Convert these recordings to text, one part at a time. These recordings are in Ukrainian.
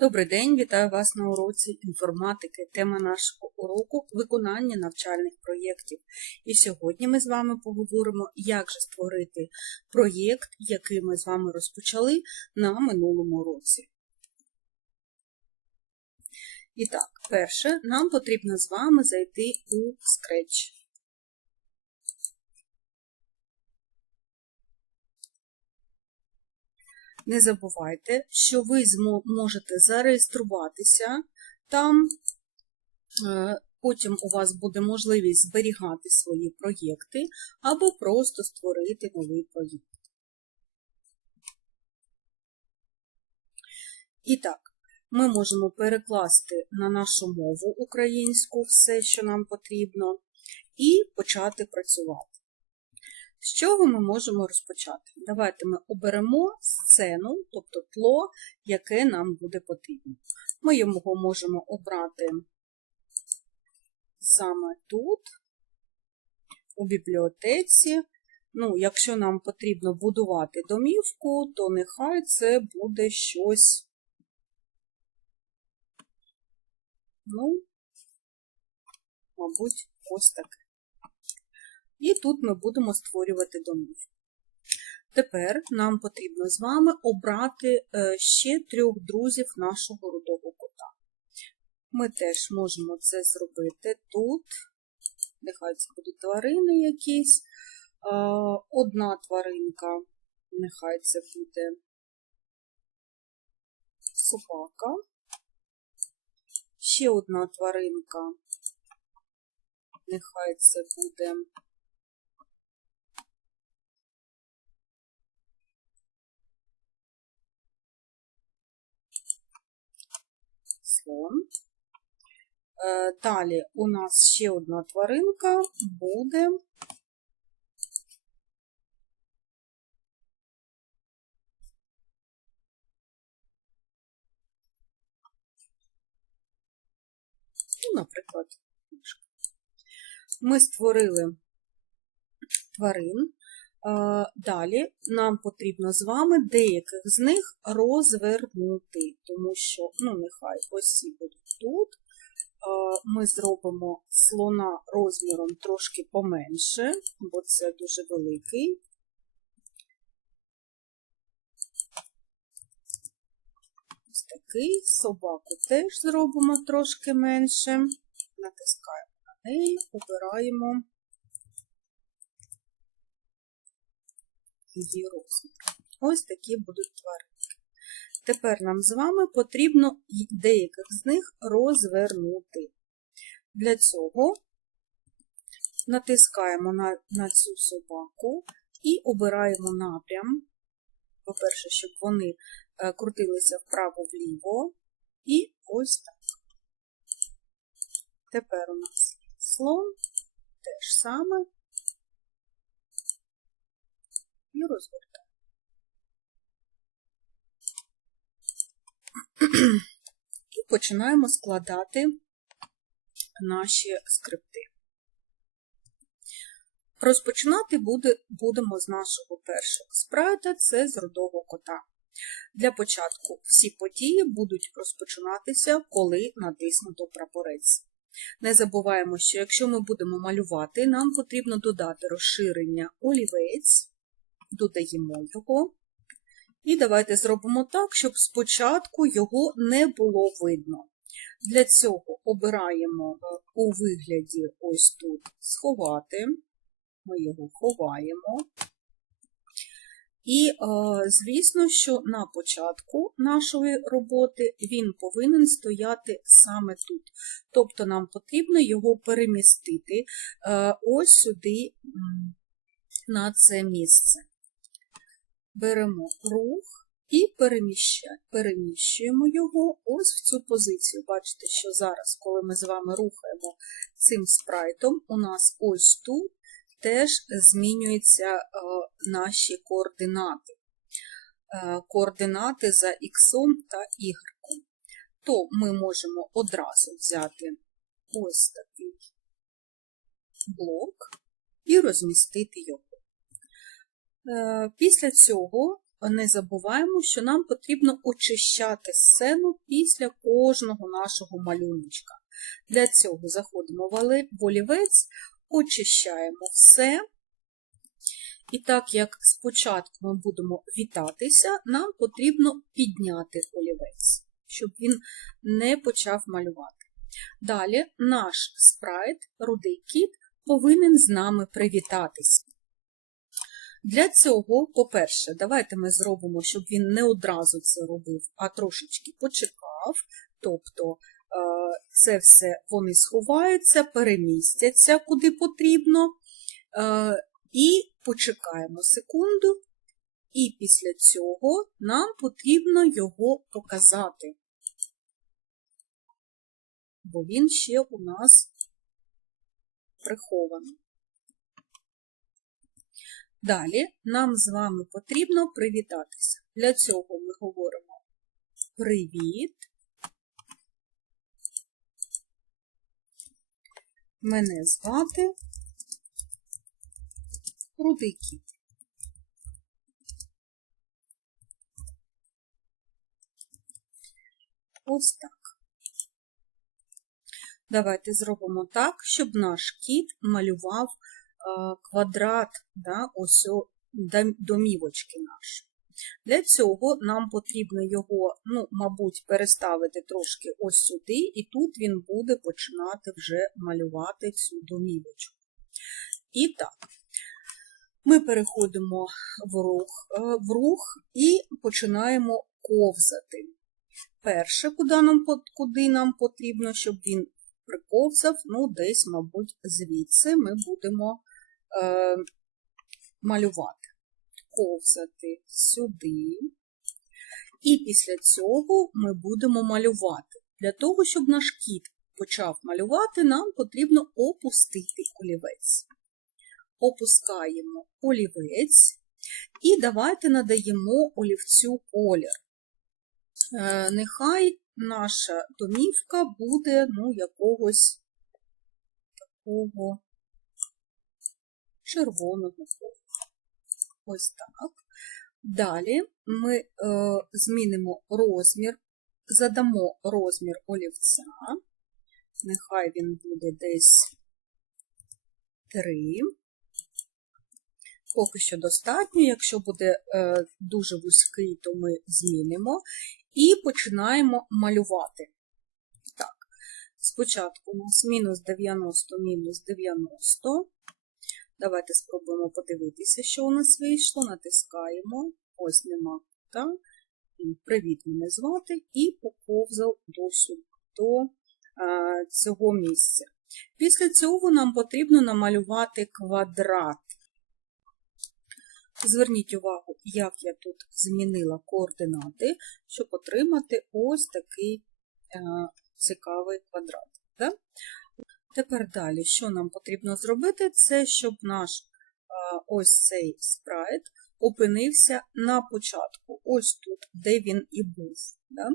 Добрий день, вітаю вас на уроці інформатики. Тема нашого уроку виконання навчальних проєктів. І сьогодні ми з вами поговоримо, як же створити проєкт, який ми з вами розпочали на минулому році. І так, перше, нам потрібно з вами зайти у Scratch. Не забувайте, що ви можете зареєструватися там, е, потім у вас буде можливість зберігати свої проєкти або просто створити новий проєкт. І так, ми можемо перекласти на нашу мову українську все, що нам потрібно, і почати працювати. З чого ми можемо розпочати? Давайте ми оберемо сцену, тобто тло, яке нам буде потрібно. Ми його можемо обрати саме тут, у бібліотеці. Ну, якщо нам потрібно будувати домівку, то нехай це буде щось, ну, мабуть, ось таке. І тут ми будемо створювати домівку. Тепер нам потрібно з вами обрати е, ще трьох друзів нашого рудого кота. Ми теж можемо це зробити тут. Нехай це будуть тварини якісь. Е, Одна тваринка, нехай це буде собака. Ще одна тваринка, нехай це буде слон. Е, Далі у нас ще одна тваринка буде ну, наприклад, мишка. Ми створили тварин. Е, Далі нам потрібно з вами деяких з них розвернути, тому що, ну, нехай ось будуть тут. Е, Ми зробимо слона розміром трошки поменше, бо це дуже великий. Ось такий. Собаку теж зробимо трошки менше. Натискаємо на неї, обираємо. Її розмір. Ось такі будуть тваринки. Тепер нам з вами потрібно деяких з них розвернути. Для цього натискаємо на, на цю собаку і обираємо напрям. По-перше, щоб вони е, крутилися вправо-вліво. І ось так. Тепер у нас слон те ж саме. І розвертаємо. І починаємо складати наші скрипти. Розпочинати буде, будемо з нашого першого спрайта, це з рудого кота. Для початку всі події будуть розпочинатися, коли натиснуто прапорець. Не забуваємо, що якщо ми будемо малювати, нам потрібно додати розширення олівець додаємо його. І давайте зробимо так, щоб спочатку його не було видно. Для цього обираємо е, у вигляді ось тут сховати. Ми його ховаємо. І, е, звісно, що на початку нашої роботи він повинен стояти саме тут. Тобто нам потрібно його перемістити е, ось сюди, на це місце беремо рух і переміщуємо його ось в цю позицію. Бачите, що зараз, коли ми з вами рухаємо цим спрайтом, у нас ось тут теж змінюються е, наші координати. Е, координати за X та Y. То ми можемо одразу взяти ось такий блок і розмістити його. Е, Після цього не забуваємо, що нам потрібно очищати сцену після кожного нашого малюночка. Для цього заходимо в олівець, очищаємо все. І так як спочатку ми будемо вітатися, нам потрібно підняти олівець, щоб він не почав малювати. Далі наш спрайт, рудий кіт, повинен з нами привітатися. Для цього, по-перше, давайте ми зробимо, щоб він не одразу це робив, а трошечки почекав. Тобто е, це все вони сховаються, перемістяться куди потрібно. Е, І почекаємо секунду, і після цього нам потрібно його показати. Бо він ще у нас прихований. Далі нам з вами потрібно привітатися. Для цього ми говоримо привіт. Мене звати Рудий кіт. Ось так. Давайте зробимо так, щоб наш кіт малював квадрат, да, ось домівочки наші. Для цього нам потрібно його, ну, мабуть, переставити трошки ось сюди, і тут він буде починати вже малювати цю домівочку. І так, ми переходимо в рух, е, в рух і починаємо ковзати. Перше, куди нам, куди нам потрібно, щоб він приковзав, ну, десь, мабуть, звідси ми будемо е, малювати. Ковзати сюди. І після цього ми будемо малювати. Для того, щоб наш кіт почав малювати, нам потрібно опустити олівець. Опускаємо олівець і давайте надаємо олівцю колір. Е, Нехай наша домівка буде ну, якогось такого червоного. Ось так. Далі ми е, змінимо розмір, задамо розмір олівця. Нехай він буде десь 3. Поки що достатньо. Якщо буде е, дуже вузький, то ми змінимо. І починаємо малювати. Так, спочатку у нас мінус 90, мінус 90. Давайте спробуємо подивитися, що у нас вийшло. Натискаємо. Ось нема. Так? Привіт, мене звати. І поковзав до, до е, цього місця. Після цього нам потрібно намалювати квадрат. Зверніть увагу, як я тут змінила координати, щоб отримати ось такий е, цікавий квадрат. Да? Тепер далі, що нам потрібно зробити, це щоб наш е, ось цей спрайт опинився на початку, ось тут, де він і був. Да?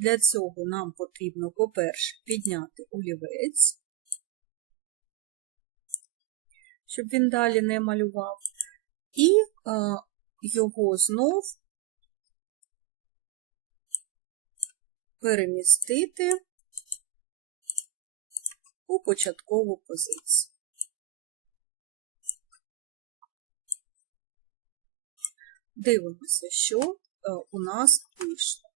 Для цього нам потрібно, по-перше, підняти олівець, щоб він далі не малював і е, його знов перемістити у початкову позицію. Дивимося, що е, у нас вийшло.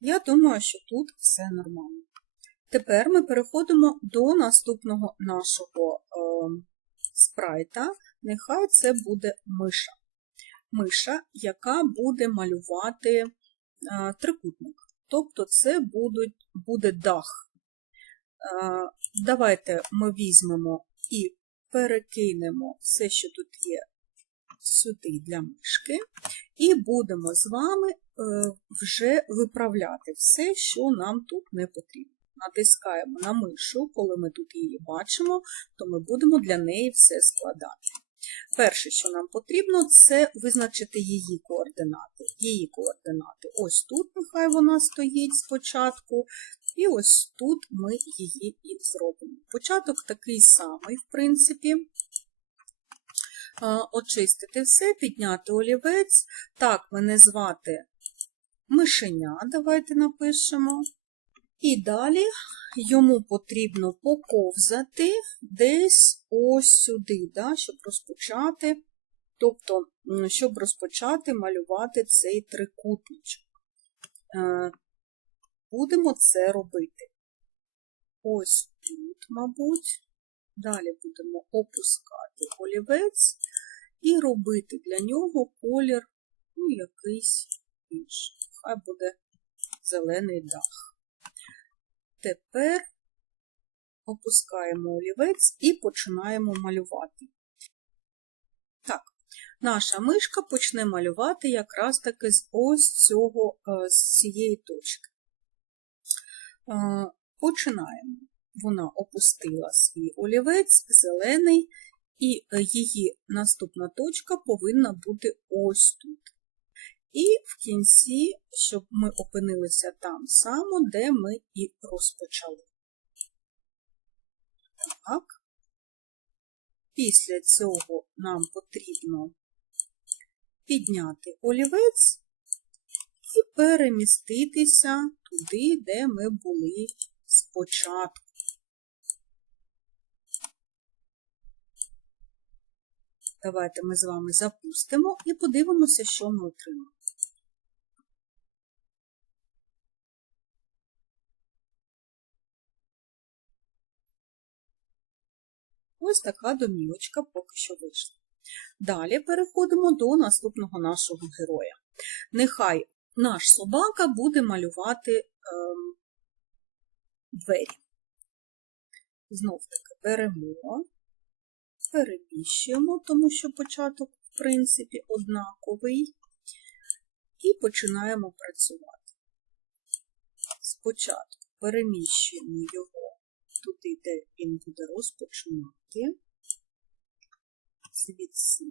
Я думаю, що тут все нормально. Тепер ми переходимо до наступного нашого е, спрайта. Нехай це буде миша. Миша, яка буде малювати е, трикутник. Тобто це будуть, буде дах. Е, давайте ми візьмемо і перекинемо все, що тут є, сюди для мишки, і будемо з вами е, вже виправляти все, що нам тут не потрібно. Натискаємо на мишу, коли ми тут її бачимо, то ми будемо для неї все складати. Перше, що нам потрібно, це визначити її координати. Її координати. Ось тут нехай вона стоїть спочатку, і ось тут ми її і зробимо. Початок такий самий, в принципі. Очистити все, підняти олівець. Так, мене звати мишеня, давайте напишемо. І далі йому потрібно поковзати десь ось сюди, да, щоб розпочати, тобто, щоб розпочати малювати цей трикутничок. Е, будемо це робити. Ось тут, мабуть. Далі будемо опускати олівець і робити для нього колір, ну, якийсь інший. Хай буде зелений дах. Тепер опускаємо олівець і починаємо малювати. Так, наша мишка почне малювати якраз таки з ось цього, е, з цієї точки. Е, починаємо. Вона опустила свій олівець, зелений, і е, її наступна точка повинна бути ось тут. І в кінці, щоб ми опинилися там само, де ми і розпочали. Так. Після цього нам потрібно підняти олівець і переміститися туди, де ми були спочатку. Давайте ми з вами запустимо і подивимося, що ми отримаємо. Ось така домівочка поки що вийшла. Далі переходимо до наступного нашого героя. Нехай наш собака буде малювати ем, двері. Знов таки беремо, переміщуємо, тому що початок, в принципі, однаковий, і починаємо працювати. Спочатку переміщуємо його туди, де він буде розпочинати, звідси.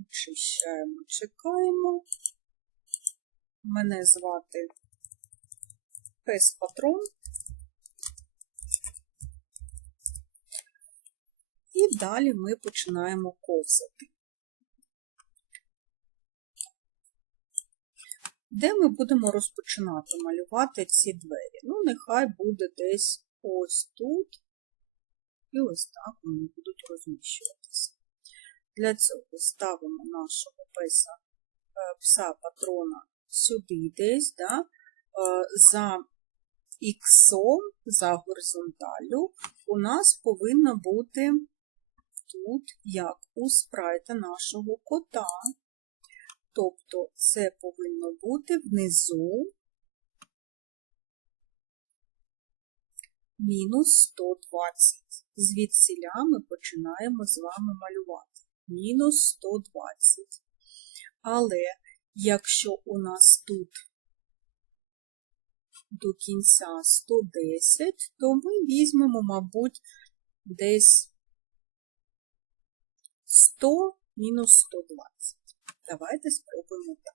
Очищаємо, чекаємо. Мене звати Пес Патрон. І далі ми починаємо ковзати. Де ми будемо розпочинати малювати ці двері. Ну, нехай буде десь ось тут, і ось так вони будуть розміщуватися. Для цього ставимо нашого песа, е, пса патрона сюди десь, да, е, за іксом, за горизонталю, у нас повинно бути тут, як у спрайта нашого кота. Тобто це повинно бути внизу мінус 120. Звідсіля ми починаємо з вами малювати. Мінус 120. Але якщо у нас тут до кінця 110, то ми візьмемо, мабуть, десь 100 мінус 120. Давайте спробуємо так.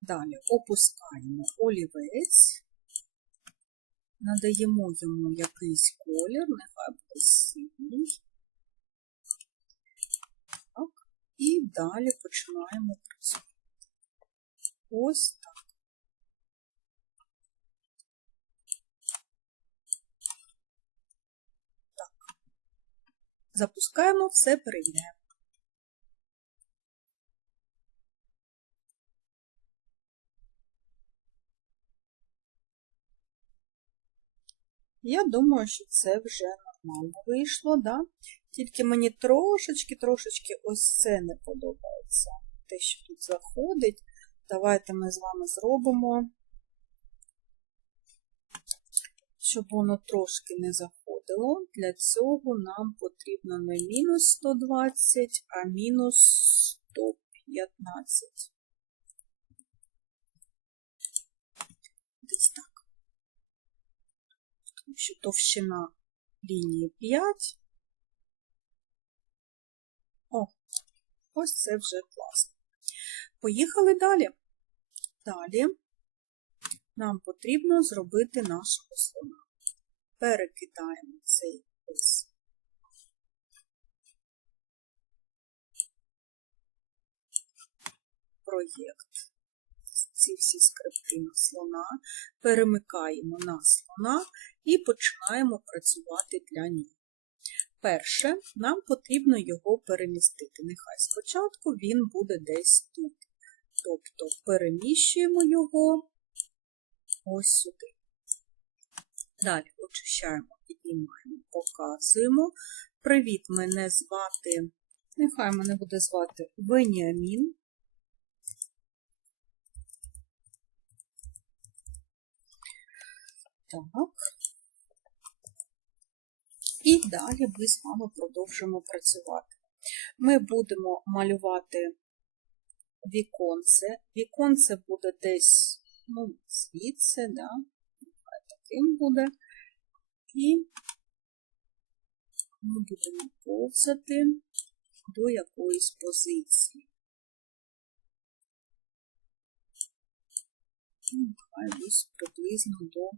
Далі опускаємо олівець, надаємо йому якийсь колір, нехай буде синій. Так. І далі починаємо працювати. Ось так. Запускаємо все, перевіряємо. Я думаю, що це вже нормально вийшло, да? Тільки мені трошечки-трошечки ось це не подобається. Те, що тут заходить. Давайте ми з вами зробимо, щоб воно трошки не заходило. Для цього нам потрібно не мінус 120, а мінус 115. Що товщина лінії 5. О, ось це вже класно. Поїхали далі. Далі нам потрібно зробити нашого слона. Перекидаємо цей ось проєкт, ці всі скрипти на слона, перемикаємо на слона і починаємо працювати для нього. Перше, нам потрібно його перемістити. Нехай спочатку він буде десь тут. Тобто переміщуємо його ось сюди. Далі очищаємо, піднімаємо, показуємо. Привіт, мене звати, нехай мене буде звати Веніамін. Так. І далі ми з вами продовжимо працювати. Ми будемо малювати віконце. Віконце буде десь, ну, звідси, да, таким буде. І ми будемо повзати до якоїсь позиції. Нехай десь приблизно до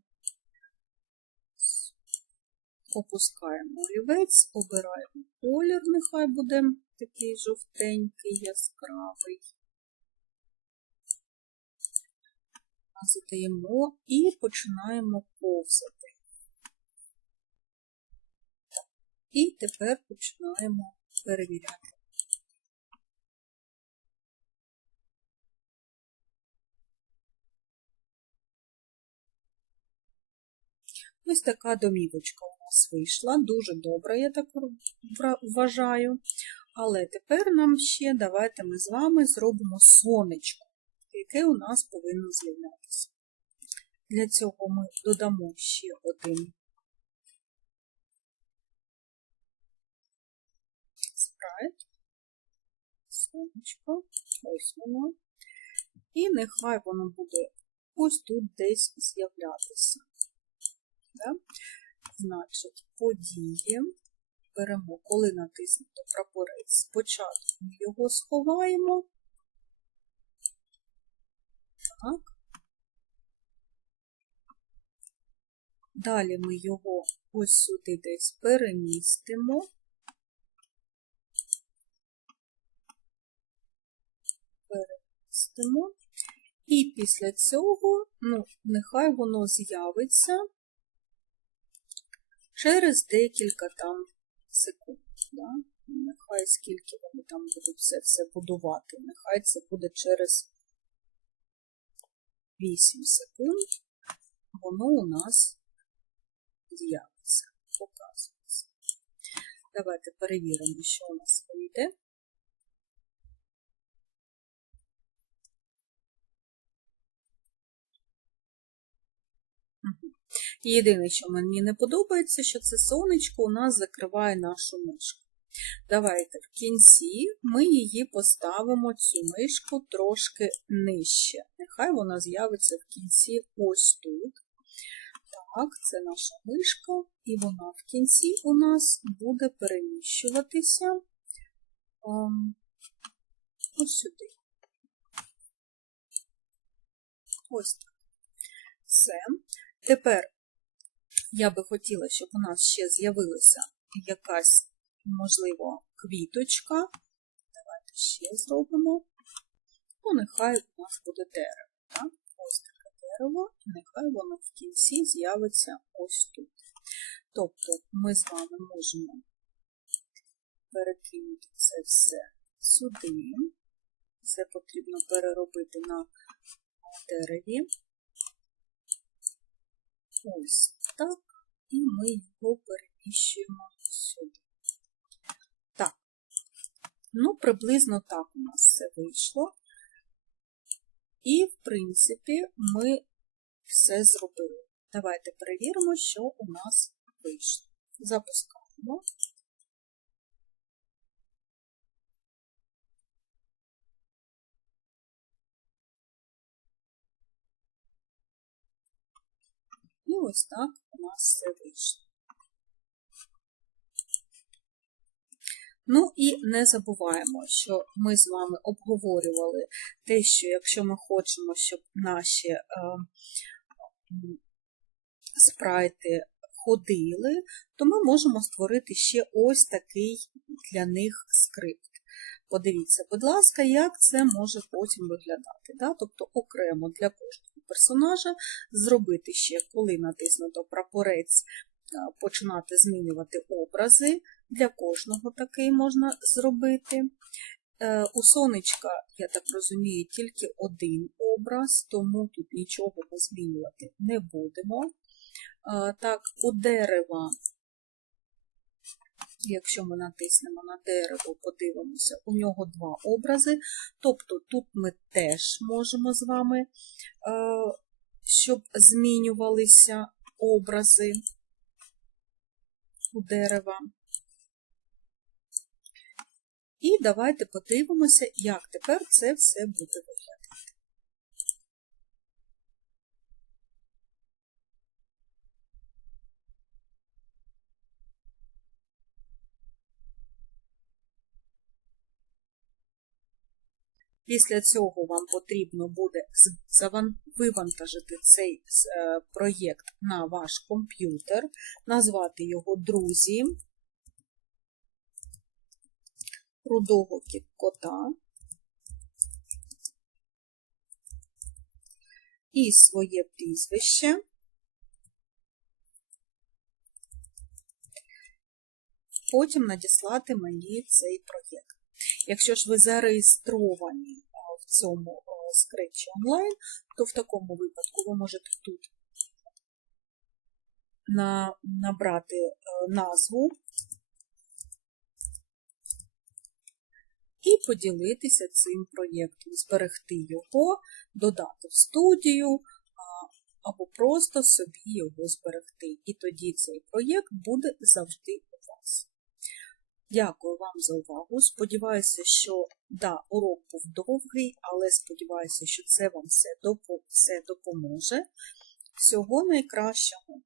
опускаємо олівець, обираємо колір, нехай буде такий жовтенький, яскравий. Задаємо і починаємо повзати. І тепер починаємо перевіряти. Ось така домівочка у нас вийшла, дуже добра, я так вважаю. Але тепер нам ще давайте ми з вами зробимо сонечко, яке у нас повинно з'являтися. Для цього ми додамо ще один спрайт, сонечко, ось воно. І нехай воно буде ось тут десь з'являтися. Да? Значить, події беремо, коли натиснуто прапорець, спочатку ми його сховаємо. Так. Далі ми його ось сюди десь перемістимо. Перемістимо. І після цього, ну, нехай воно з'явиться через декілька там секунд. Да? Нехай скільки вони там будуть все це будувати. Нехай це буде через 8 секунд, воно у нас з'явиться, показується. Давайте перевіримо, що у нас вийде. Єдине, що мені не подобається, що це сонечко у нас закриває нашу мишку. Давайте в кінці ми її поставимо, цю мишку трошки нижче. Нехай вона з'явиться в кінці ось тут. Так, це наша мишка, і вона в кінці у нас буде переміщуватися ем, ось сюди. Ось так. Все. Тепер я би хотіла, щоб у нас ще з'явилася якась, можливо, квіточка. Давайте ще зробимо. Ну, нехай у нас буде дерево. Так? Ось таке дерево, і нехай воно в кінці з'явиться ось тут. Тобто ми з вами можемо перекинути це все сюди. Це потрібно переробити на дереві. Ось так, і ми його переміщуємо сюди. Так, ну, приблизно так у нас все вийшло. І, в принципі, ми все зробили. Давайте перевіримо, що у нас вийшло. Запускаємо. І ось так нас все вийшло. Ну і не забуваємо, що ми з вами обговорювали те, що якщо ми хочемо, щоб наші е, спрайти ходили, то ми можемо створити ще ось такий для них скрипт. Подивіться, будь ласка, як це може потім виглядати. Да? Тобто окремо для кожного персонажа зробити ще, коли натиснуто прапорець, е, починати змінювати образи. Для кожного такий можна зробити. Е, У сонечка, я так розумію, тільки один образ, тому тут нічого ми змінювати не будемо. Е, Так, у дерева, якщо ми натиснемо на дерево, подивимося, у нього два образи. Тобто тут ми теж можемо з вами, е, щоб змінювалися образи у дерева. І давайте подивимося, як тепер це все буде виглядати. Після цього вам потрібно буде вивантажити цей е, проєкт на ваш комп'ютер, назвати його Друзі, рудого кота і своє прізвище. Потім надіслати мені цей проєкт. Якщо ж ви зареєстровані в цьому а, скретчі онлайн, то в такому випадку ви можете тут на, набрати е, назву і поділитися цим проєктом, зберегти його, додати в студію або просто собі його зберегти. І тоді цей проєкт буде завжди. Дякую вам за увагу. Сподіваюся, що да, урок був довгий, але сподіваюся, що це вам все допо- все допоможе. Всього найкращого!